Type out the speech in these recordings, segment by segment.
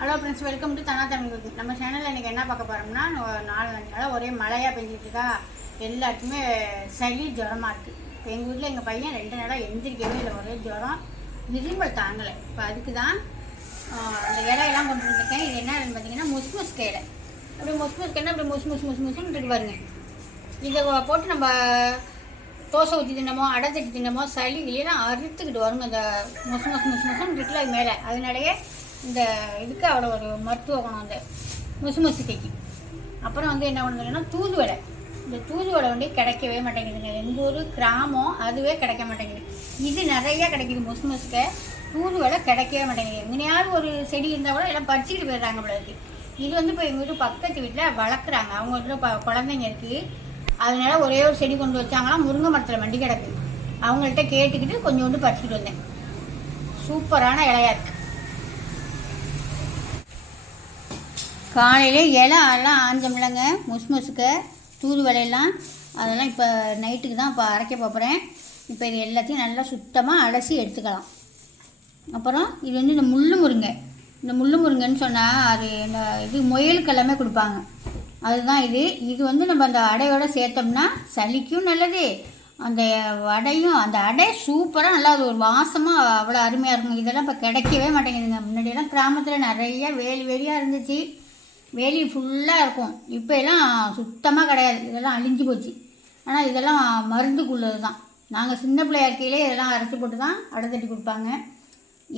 Hello friends, welcome to தனா தமிழ். நம்ம சேனலில் இன்றைக்கி என்ன பார்க்க போகிறோம்னா, 4-5 நாளாக ஒரே மழையாக பெஞ்சிட்டு இருக்கா. எல்லாருக்குமே சளி ஜுரமாக இருக்குது. இப்போ எங்கள் வீட்டில் எங்கள் பையன் 2 நாளாக எந்திரிக்கவே இல்லை, ஒரே ஜுரம், இருமல் தாங்கலை. இப்போ அதுக்கு தான் அந்த இலையெல்லாம் கொண்டு வந்துருக்கேன். இது என்ன பார்த்தீங்கன்னா முஸ்முஸ் இலை. அப்படி முஸ்முஸ் கைனா அப்படி முஸ்முன்னு பாருங்க. இதை போட்டு நம்ம தோசை ஊற்றி தின்னமோ அடை தட்டி தின்னமோ சளி இல்லையெல்லாம் அறுத்துக்கிட்டு வருங்க. இந்த முசுன்னு இருக்குல்ல அது மேலே, அதனாலேயே இந்த இதுக்கு அவ்வளோ ஒரு மருத்துவ குணம் அந்த முசுக்கைக்கு. அப்புறம் என்ன பண்ணுறதுன்னா தூதுவடை. இந்த தூதுவடை கிடைக்கவே மாட்டேங்குதுங்க. எங்கள் ஊர் கிராமம், அதுவே கிடைக்க மாட்டேங்குது. இது நிறையா கிடைக்கிது முசுக்கை. தூதுவடை கிடைக்கவே மாட்டேங்குது. எங்கேயாவது ஒரு செடி இருந்தால் கூட எல்லாம் பறிச்சுக்கிட்டு போயிடுறாங்க போல இருக்குது. இது இப்போ எங்கள் வீட்டு பக்கத்து வீட்டில் வளர்க்குறாங்க. அவங்க வீட்டில் குழந்தைங்க இருக்குது. அதனால ஒரே ஒரு செடி கொண்டு வச்சாங்கன்னா முருங்கை மரத்தில் வண்டி கிடக்கு. அவங்கள்ட்ட கேட்டுக்கிட்டு கொஞ்சோண்டு பறிச்சுட்டு வந்தேன். சூப்பரான இலையா இருக்குது. காலையில் இலை எல்லாம் ஆஞ்சமில்லைங்க. முசுக்க தூதுவளையெல்லாம் அதெல்லாம் இப்போ நைட்டுக்கு தான் இப்போ அரைக்க போகிறேன். இப்போ இது எல்லாத்தையும் நல்லா சுத்தமாக அலசி எடுத்துக்கலாம். அப்புறம் இது இந்த முள்ளு முருங்கைன்னு சொன்னால் அது இந்த இது முயலுக்கு எல்லாமே கொடுப்பாங்க. அதுதான் இது நம்ம அந்த அடையோடு சேர்த்தோம்னா சளிக்கும் நல்லது. அந்த அந்த அடை சூப்பராக நல்லா அது ஒரு வாசமாக அவ்வளோ அருமையாக இருக்கும். இதெல்லாம் இப்போ கிடைக்கவே மாட்டேங்குதுங்க. முன்னாடியெல்லாம் கிராமத்தில் நிறைய வேலியாக இருந்துச்சு. வேலி ஃபுல்லாக இருக்கும். இப்போ எல்லாம் சுத்தமாக கிடையாது. இதெல்லாம் அழிஞ்சு போச்சு. ஆனால் இதெல்லாம் மருந்துக்குள்ளது தான். நாங்கள் சின்ன பிள்ளையா இருக்கையிலே இதெல்லாம் அரைச்சி போட்டு தான் அடை தட்டி கொடுப்பாங்க.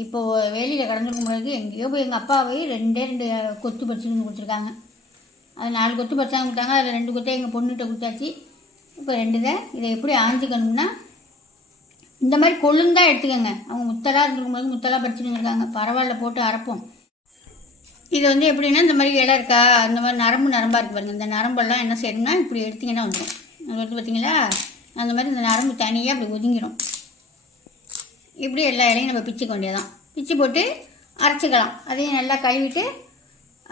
இப்போது வேலியில் கடந்துருக்கும் பொழுது எங்கேயோ போய் எங்கள் அப்பாவை 2 கொத்து பறிச்சுன்னு கொடுத்துருக்காங்க. அது 4 கொத்து பறிச்சாங்க கொடுத்தாங்க. அதில் 2 கொத்தை எங்கள் பொண்ணுகிட்ட கொடுத்தாச்சு. இப்போ 2 தான். இதை எப்படி ஆஞ்சிக்கணும்னா இந்த மாதிரி கொழுந்தாக எடுத்துக்கோங்க. அவங்க முத்தலாக இருந்துருக்கும்போது முத்தலாக பறிச்சுட்டு இருக்காங்க. பரவாயில்ல, போட்டு அரைப்போம். இது எப்படின்னா இந்த மாதிரி இலை இருக்கா, அந்த மாதிரி நரம்பாக இருக்குது பாருங்கள். இந்த நரம்பெல்லாம் என்ன செய்யணும்னா இப்படி எடுத்திங்கன்னா வந்துடும். அது பார்த்தீங்களா, அந்த மாதிரி இந்த நரம்பு தனியாக அப்படி ஒதுங்கிடும். இப்படி எல்லா இலையும் நம்ம பிச்சுக்க வேண்டியதான். பிச்சு போட்டு அரைச்சிக்கலாம். அதையும் நல்லா கழுவிட்டு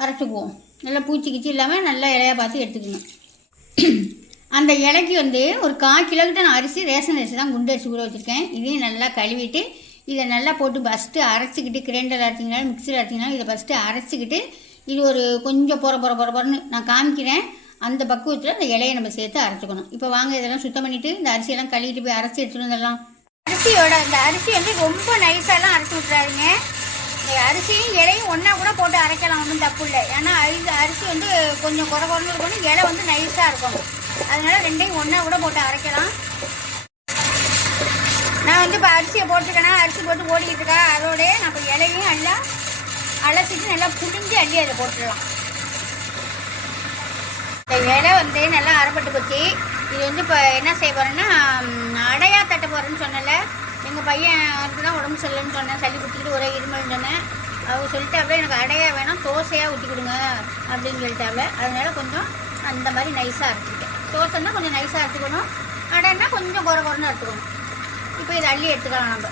அரைச்சிக்குவோம். நல்லா பூச்சி இல்லாமல் நல்லா இலையாக பார்த்து எடுத்துக்கணும். அந்த இலைக்கு ஒரு 1/4 கிலோக்கிட்ட நான் ரேஷன் அரிசி தான் குண்டு அரிசி ஊற வச்சுருக்கேன். இதையும் நல்லா கழுவிட்டு இதை நல்லா போட்டு ஃபஸ்ட்டு அரைச்சிக்கிட்டு, கிரைண்டரில் அரைச்சிங்கனாலும் மிக்சியில் அரைச்சிங்கனாலும் இதை ஃபஸ்ட்டு அரைச்சிக்கிட்டு, இது ஒரு கொஞ்சம் பொறன்னு நான் காமிக்கிறேன். அந்த பக்குவத்தில் அந்த இலையை நம்ம சேர்த்து அரைச்சிக்கணும். இப்போ வாங்க இதெல்லாம் சுத்தம் பண்ணிவிட்டு இந்த அரிசியெல்லாம் கழுவிட்டு போய் அரைச்சி எடுத்துகிட்டு வந்துடலாம். இந்த அரிசி ரொம்ப நைஸாலாம் அரைச்சி விட்றாருங்க. இந்த அரிசியும் இலையும் ஒன்றா கூட போட்டு அரைக்கலாம், ஒன்றும் தப்பு இல்லை. ஏன்னா அரிசி கொஞ்சம் குறன்னு இருக்கணும், இலை நைஸாக இருக்கணும். அதனால் 2ஐயும் ஒன்றா கூட போட்டு அரைக்கலாம். நான் இப்போ அரிசியை போட்டுருக்கேன்னா அரிசி போட்டு ஓடிக்கிட்டு இருக்கா. அதோடய நான் இப்போ இலையும் எல்லாம் அலசிட்டு நல்லா புழிஞ்சு அள்ளி அதை போட்டுடலாம். இந்த இலை நல்லா அரைப்பட்டு போச்சு. இது இப்போ என்ன செய்ய போகிறேன்னா அடையாக தட்ட போகிறேன்னு சொன்னல. எங்கள் பையனுக்கு தான் உடம்பு சரியில்லைன்னு சொன்னேன். சளி குத்திக்கிட்டு ஒரே இருமல்னு சொன்னேன். அவங்க சொல்லிட்டாவே எனக்கு அடையாக வேணும், தோசையாக ஊற்றி கொடுங்க அப்படின்னு சொல்லிட்டாவே. அதனால கொஞ்சம் அந்த மாதிரி நைஸாக அரைச்சிக்கிட்டேன். தோசைன்னா கொஞ்சம் நைஸாக அரைச்சிக்கணும், அடைன்னா கொஞ்சம் குறன்னு அரைச்சிக்கணும். இப்போ இதை அள்ளி எடுத்துக்கலாம். நம்ம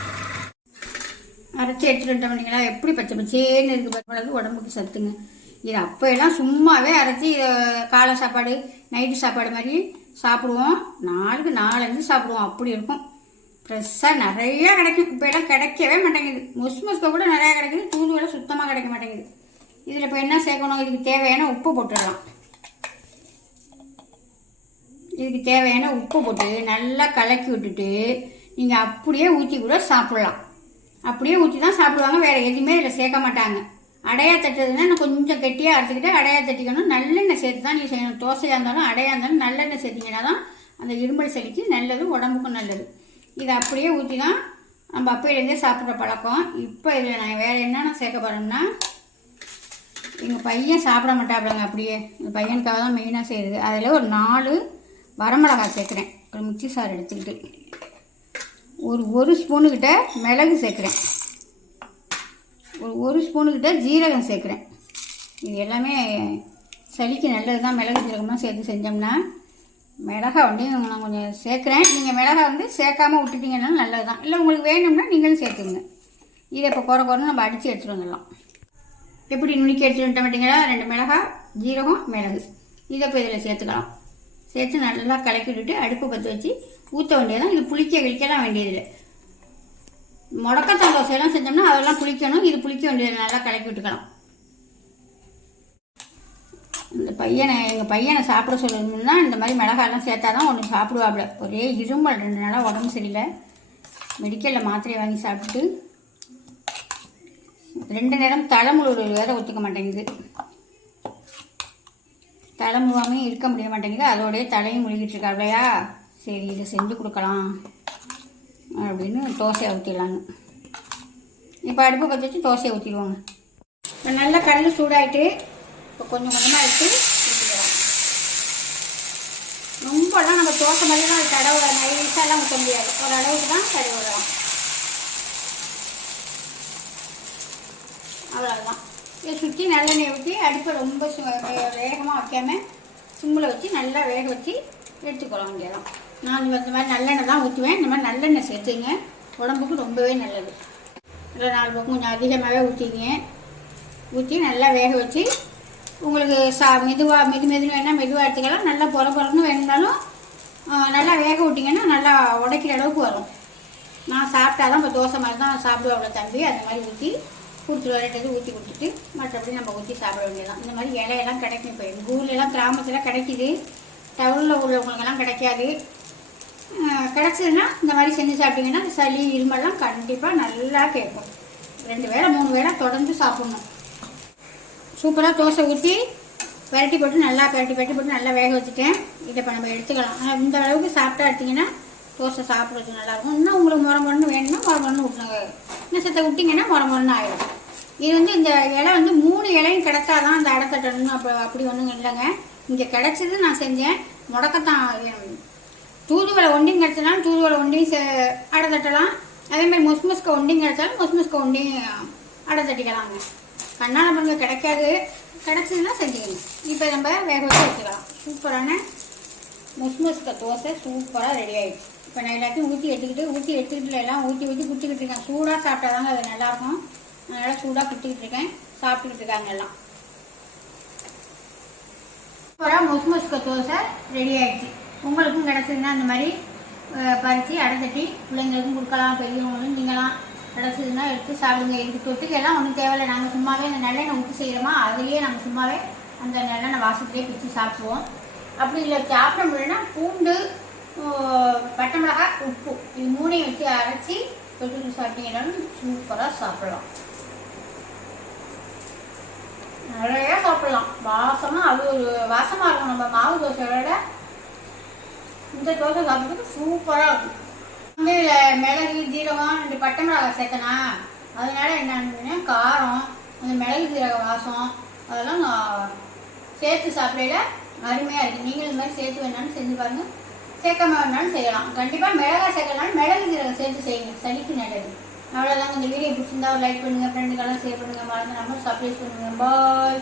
அரைச்சி எடுத்துகிட்டு பண்ணிங்களா, எப்படி பச்சேன்னு இருக்குது பிறகு உடம்புக்கு சத்துங்க. இது அப்போயெல்லாம் சும்மாவே அரைச்சி காலை சாப்பாடு நைட்டு சாப்பாடு மாதிரி சாப்பிடுவோம். 4 சாப்பிடுவோம். அப்படி இருக்கும். ஃப்ரெஷ்ஷாக நிறையா கிடைக்கும். இப்போ எல்லாம் கிடைக்கவே மாட்டேங்குது. முசுக்கை கூட நிறையா கிடைக்குது. தூதுவளை சுத்தமாக கிடைக்க மாட்டேங்குது. இதில் இப்போ என்ன சேர்க்கணும், இதுக்கு தேவையான உப்பு போட்டுடலாம். இதுக்கு தேவையான உப்பு போட்டு நல்லா கலக்கி விட்டுட்டு நீங்கள் அப்படியே ஊற்றி கூட சாப்பிட்லாம். அப்படியே ஊற்றி தான் சாப்பிடுவாங்க. வேறு எதுவுமே இதில் சேர்க்க மாட்டாங்க. அடையாக தட்டுறதுன்னா நான் கொஞ்சம் கெட்டியாக அரைச்சிக்கிட்டு அடையாக தட்டிக்கணும். நல்லெண்ணெய் சேர்த்து தான் நீங்கள் செய்யணும். தோசையாக இருந்தாலும் அடையாக இருந்தாலும் நல்லெண்ணெய் சேர்த்திங்கன்னா தான் அந்த இருமல் சளிக்கு நல்லது, உடம்புக்கும் நல்லது. இதை அப்படியே ஊற்றி தான் நம்ம அப்பையிலேருந்தே சாப்பிட்ற பழக்கம். இப்போ இதில் நான் வேறு என்னென்ன சேர்க்க போகிறேன்னா, எங்கள் பையன் சாப்பிட மாட்டாப்பிலங்க. அப்படியே எங்கள் பையனுக்காக தான் மெயினாக செய்யுது. அதில் ஒரு 4 வரமிளகாய் சேர்க்குறேன். ஒரு மிக்சி சாறு எடுத்துக்கிட்டு ஒரு ஸ்பூனுக்கிட்ட மிளகு சேர்க்குறேன். ஒரு ஸ்பூனுக்கிட்ட ஜீரகம் சேர்க்குறேன். இது எல்லாமே சளிக்கு நல்லது தான். மிளகு ஜீரகமாக சேர்த்து செஞ்சோம்னா மிளகாய் நான் கொஞ்சம் சேர்க்குறேன். நீங்கள் மிளகாய் சேர்க்காமல் விட்டுட்டிங்கன்னாலும் நல்லது தான். இல்லை உங்களுக்கு வேணும்னா நீங்களும் சேர்த்துங்க. இதை இப்போ குறன்னு நம்ம அடித்து எடுத்துகிட்டு வந்துடலாம். எப்படி நுணுக்கி எடுத்துகிட்டு வந்துட்ட மாட்டிங்களா, 2 மிளகாய், ஜீரகம், மிளகு. இதை இப்போ இதில் சேர்த்துக்கலாம். சேர்த்து நல்லா கலக்கி விட்டுட்டு அடுப்பு பற்ற வச்சு ஊற்ற வேண்டியதான். இது கிழிக்கலாம் வேண்டியதில்லை. முடக்கத்தான் தோசையெல்லாம் செஞ்சோம்னா அதெல்லாம் புளிக்கணும். இது புளிக்க வேண்டியது நல்லா கலக்கி விட்டுக்கலாம். எங்கள் பையனை சாப்பிட சொல்லணும்னா இந்த மாதிரி மிளகாலாம் சேர்த்தா தான் ஒன்று சாப்பிடுவாப்புல. ஒரே இருமல் 2 நாளாக உடம்பு சரியில்லை. மெடிக்கலில் மாத்திரையை வாங்கி சாப்பிட்டுட்டு 2 நேரம் தலைமுழு வேற ஒத்துக்க மாட்டேங்குது. தலை முழுவாமே இருக்க முடிய மாட்டேங்குது. அதோடய தலையும் முழுகிட்டு இருக்காப்லையா. சரி இதை செஞ்சு கொடுக்கலாம் அப்படின்னு தோசையை ஊற்றிடலாங்க. இப்போ அடுப்பு பற்ற வச்சு தோசையை ஊற்றிடுவோங்க. இப்போ நல்லா கல் சூடாயிட்டு இப்போ கொஞ்சம் கொஞ்சமாக எடுத்து ஊற்றிக்கலாம். ரொம்பலாம் நம்ம தோசை மாதிரிலாம் அது தடவை நைஸாலாம் ஊற்ற முடியாது. ஒரு அளவுக்கு தான் தடவிடலாம். அவ்வளோதான். இதை சுற்றி நல்லெண்ணெய் ஊற்றி அடுப்பை ரொம்ப வேகமாக வைக்காமல் சிம்மில் வச்சு நல்லா வேக வச்சு எடுத்துக்கலாம். இங்கேதான் நான் இந்த மாதிரி நல்லெண்ணெய் தான் ஊற்றுவேன். இந்த மாதிரி நல்லெண்ணெய் சேர்த்துங்க, உடம்புக்கு ரொம்பவே நல்லது. இல்லை 4 பக்கம் கொஞ்சம் அதிகமாகவே ஊற்றிங்க. ஊற்றி நல்லா வேக வச்சு உங்களுக்கு மெதுன்னு வேணால் மெதுவாக எடுத்துக்கலாம். நல்லா பொறன்னு வேணுனாலும் நல்லா வேக விட்டிங்கன்னா நல்லா உடைக்கிற அளவுக்கு வரும். நான் சாப்பிட்டா தான் இப்போ தோசை மாதிரி தான் சாப்பிடுவேன். அவ்வளோ தம்பி அந்த மாதிரி ஊற்றி கொடுத்துட்டு வரட்டது ஊற்றி கொடுத்துட்டு மற்றபடி நம்ம ஊற்றி சாப்பிட வேண்டியதான். இந்த மாதிரி இலையெல்லாம் கிடைக்கும். இப்போ எங்கள் ஊர்லெலாம் கிராமத்தில் கிடைக்கிது. டவுனில் உள்ளவங்களுக்கெல்லாம் கிடைக்காது. கிடச்சதுன்னா இந்த மாதிரி செஞ்சு சாப்பிட்டிங்கன்னா சளி இருமெல்லாம் கண்டிப்பாக நல்லா கேட்கும். 2 வேளை 3 வேளை தொடர்ந்து சாப்பிட்ணும். சூப்பராக தோசை ஊற்றி பெரட்டி போட்டு நல்லா வேக வச்சுட்டேன். இதை இப்போ நம்ம எடுத்துக்கலாம். ஆனால் இந்த அளவுக்கு சாப்பிட்டா எடுத்திங்கன்னா தோசை சாப்பிட்றதுக்கு நல்லாயிருக்கும். இன்னும் உங்களுக்கு முறை வேணும்னா முறை விட்டுருங்க. இன்னும் சத்த விட்டிங்கன்னா முறை ஆகிடும். இது இந்த இலை 3 இலையும் கிடைச்சாதான் அந்த அடை தட்டணும். அப்படி ஒன்றும் இல்லைங்க. இங்கே கிடைச்சது நான் செஞ்சேன். முடக்கத்தான் தூதுவளை ஒண்டியும் கிடைச்சனாலும் தூதுவளை ஒண்டியும் அடை தட்டலாம். அதேமாதிரி மொஸ்மஸ்க ஒண்டியும் கிடைச்சாலும் மொஸ்மஸ்க ஒண்டியும் அடை தட்டிக்கலாங்க. கண்ணால் பாருங்க கிடைக்காது. கிடைச்சதுன்னா செஞ்சுக்கணும். இப்போ நம்ம வேக வச்சு வச்சுக்கலாம். சூப்பரான மொஸ்மஸ்க தோசை சூப்பராக ரெடி ஆகிடுச்சு. இப்போ நான் எல்லாத்தையும் ஊற்றி எடுத்துக்கிட்டு எல்லாம் ஊற்றி குத்திக்கிட்டு இருக்கேன். சூடாக சாப்பிட்டா தாங்க அது நல்லாயிருக்கும். அதனால் சூடாக குத்திக்கிட்டு இருக்கேன். சாப்பிட்டுக்கிட்டு இருக்காங்க எல்லாம். சூப்பராக மொஸ்மஸ்க தோசை ரெடி ஆகிடுச்சு. உங்களுக்கும் கிடச்சதுன்னா அந்த மாதிரி பறித்து அடை தட்டி பிள்ளைங்களுக்கும் கொடுக்கலாம். பெரியவங்களும் நீங்களாம் கிடச்சதுன்னா எடுத்து சாப்பிடுங்க. இதுக்கு தொட்டுக்கெல்லாம் ஒன்றும் தேவையில்லை. நாங்கள் சும்மாவே அந்த நல்லெண்ணெய் ஊற்றி செய்கிறோமா அதுலேயே நாங்கள் சும்மாவே அந்த நல்லெண்ணெய் வாசத்துலேயே பிச்சு சாப்பிடுவோம். அப்படி இல்லை சாப்பிட முடியலன்னா பூண்டு, பட்டை மிளகாய், உப்பு இது 3ஐயும் வச்சு அரைச்சி தொட்டுக்கிட்டு சாப்பிட்டீங்கன்னாலும் சூப்பராக சாப்பிடலாம். நிறையா சாப்பிடலாம். வாசமாக அது ஒரு வாசமாக இருக்கும். நம்ம மாவு தோசையோட இந்த தோசை சாப்பிட்றதுக்கு சூப்பராக இருக்கும். மிளகு ஜீரகம் 2 பட்டை மிளகாய் சேர்த்தனா அதனால என்னன்னா காரம் அந்த மிளகு ஜீரக வாசம் அதெல்லாம் சேர்த்து சாப்பிடல அருமையாக இருக்குது. நீங்களும் இந்த மாதிரி சேர்த்து வேணாலும் செஞ்சு பாருங்கள். சேர்க்காம வேணாலும் செய்யலாம். கண்டிப்பாக மிளகாய் சேர்க்கறனாலும் மிளகு ஜீரகம் சேர்த்து செய்யுங்க. சளிக்கு நல்லது. அவ்வளோதாங்க. இந்த வீடியோ பிடிச்சிருந்தா ஒரு லைக் பண்ணுங்கள். ஃப்ரெண்டுக்கெல்லாம் ஷேர் பண்ணுங்கள். மறந்து நம்ம சப்ஸ்கிரைப் பண்ணுங்கள். பாய்.